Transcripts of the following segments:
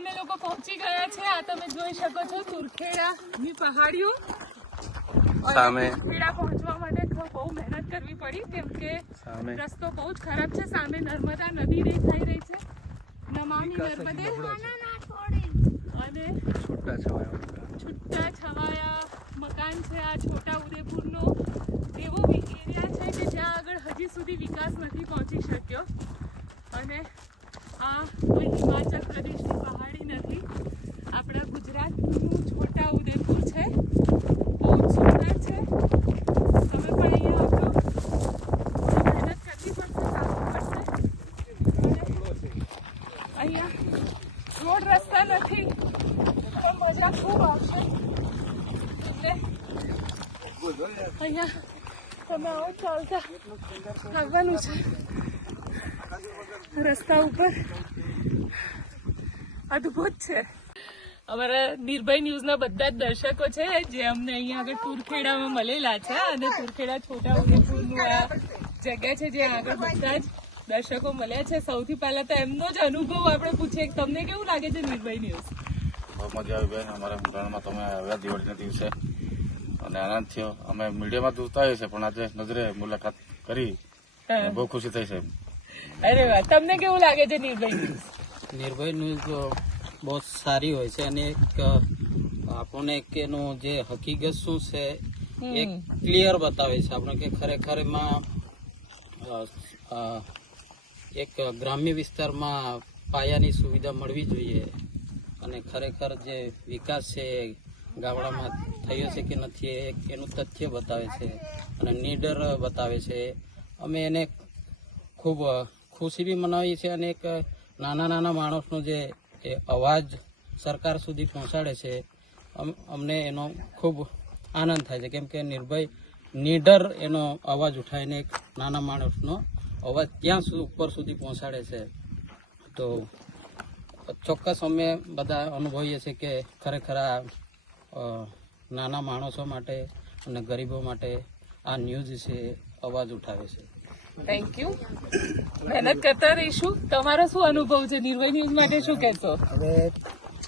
અમે લોકો પહોંચી ગયા છે. આ તમે જોઈ શકો છો તુરખેડાની પહાડીઓ. સામે. સુરખેડા પહોંચવા માટે બહુ મહેનત કરવી પડી કેમ કે રસ્તો બહુ જ ખરાબ છે. સામે નર્મદા નદી દેખાઈ રહી છે. નમામી નર્મદે. અને છૂટા છવાયા છૂટા છવાયા મકાન છે. આ છોટા ઉદેપુરનો એવો એરિયા છે કે જ્યાં આગળ હજી સુધી વિકાસ નથી પહોંચી શક્યો. અને આ હિમાચલ પ્રદેશની નથી. આપણા ગુજરાતનું છોટા ઉદેપુર છે. બહુ જ સુંદર છે. તમે પણ અહીંયા આવજો. મહેનત કરવી પડશે, સારું પડશે. અહીંયા રોડ રસ્તા નથી. પણ મજા ખૂબ આવશે. એટલે અહીંયા તમે આવો ચાલતા આવવાનું છે. રસ્તા ઉપર. અદ્ભુત છે. અમારા નિર્ભય ન્યૂઝના બધા જ દર્શકો છે જે અમને અહીંયા આગળ તુરખેડામાં મળેલા છે. અને તુરખેડા છોટા ઉદેપુરનું આ જગ્યા છે જ્યાં આગળ બધા જ દર્શકો મળ્યા છે. સૌથી પહેલા તો એમનો જ અનુભવ આપણે પૂછીએ તમને કેવું લાગે છે નિર્ભય ન્યૂઝ? બહુ મજા આવી બેન. અમારા રણમાં તમે આવ્યા દિવાળીના દિવસે. અને આનંદ થયો. અમે મીડિયામાં જોતા હોઈએ છે પણ આજે નજરે મુલાકાત કરી. બહુ ખુશી થઈ છે અરે વાહ. તમને કેવું લાગે છે નિર્ભય ન્યૂઝ? નિર્ભય ન્યૂઝ બહુ સારી હોય છે અને એક આપણને એનું જે હકીકત શું છે એ ક્લિયર બતાવે છે આપણે કે ખરેખર એમાં એક ગ્રામ્ય વિસ્તારમાં પાયાની સુવિધા મળવી જોઈએ અને ખરેખર જે વિકાસ છે એ ગામડામાં થયો છે કે નથી એ એક એનું તથ્ય બતાવે છે અને નીડર બતાવે છે. અમે એને ખૂબ ખુશી બી મનાવીએ છીએ અને એક નાના નાના માણસનો જે એ અવાજ સરકાર સુધી પહોંચાડે છે, અમ- અમને એનો ખૂબ આનંદ થાય છે. કેમ કે નિર્ભય નીડર એનો અવાજ ઉઠાવીને એક નાના માણસનો અવાજ ત્યાં સુધી ઉપર સુધી પહોંચાડે છે. તો ચોક્કસ અમે બધા અનુભવીએ છીએ કે ખરેખર આ નાના માણસો માટે અને ગરીબો માટે આ ન્યૂઝ છે અવાજ ઉઠાવે છે. થેન્ક યુ મહેનત કરતા રહીશું. તમારો શું અનુભવ છે? નિર્ભય ન્યૂઝ માટે શું કહેશો? હવે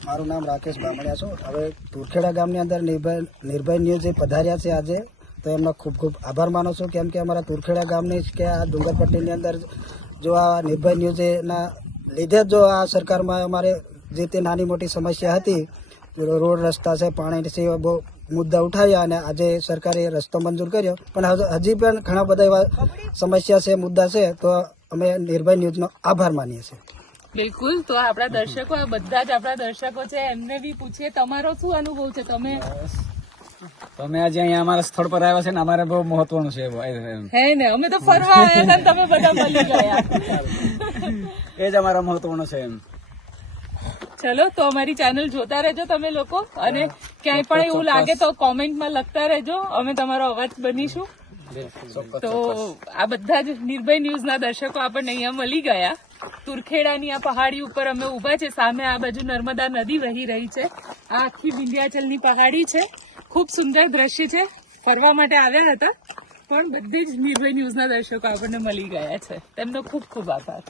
મારું નામ રાકેશ બામણિયા છું. હવે ધુરખેડા ગામની અંદર નિર્ભય નિર્ભય ન્યૂઝ જે પધાર્યા છે આજે, તો એમનો ખૂબ ખૂબ આભાર માનું છું. કેમ કે અમારા ધુરખેડા ગામની કે આ ડુંગરપટ્ટીની અંદર જો આ નિર્ભય ન્યૂઝના લીધે જો આ સરકારમાં અમારે જે તે નાની મોટી સમસ્યા હતી રોડ રસ્તા છે પાણી છે બહુ મુદ્દા ઉઠાવ્યા અને આજે સરકારે રસ્તો મંજૂર કર્યો. પણ હજુ- હજી પણ ઘણા બધા એવા સમસ્યા છે મુદ્દા છે તો અમે નિર્ભય ન્યૂઝનો આભાર માનીએ છીએ. બિલકુલ. તો આપણા દર્શકો બધા જ આપણા દર્શકો છે એમને બી પૂછીએ તમારો શું અનુભવ છે? તમે તમે આજે અહીંયા અમારા સ્થળ પર આવ્યા છે ને અમારે બહુ મહત્વનું છે હે ને અમે તો ફરવા આવ્યા હતા તમે બધા મળી ગયા. એ જ અમારા મહત્વનો છે એમ. ચલો તો અમારી ચેનલ જોતા રહેજો તમે લોકો. અને ક્યાંય પણ એવું લાગે તો કોમેન્ટમાં લખતા રહેજો. અમે તમારો અવાજ બનીશું. તો આ બધા જ નિર્ભય ન્યૂઝના દર્શકો આપણને અહીંયા મળી ગયા. તુરખેડાની આ પહાડી ઉપર અમે ઊભા છે. સામે આ બાજુ નર્મદા નદી વહી રહી છે. આ આખી વિંધ્યાચલની પહાડી છે. ખૂબ સુંદર દ્રશ્ય છે. ફરવા માટે આવ્યા હતા પણ બધી જ નિર્ભય ન્યૂઝના દર્શકો આપણને મળી ગયા છે. તેમનો ખૂબ ખૂબ આભાર.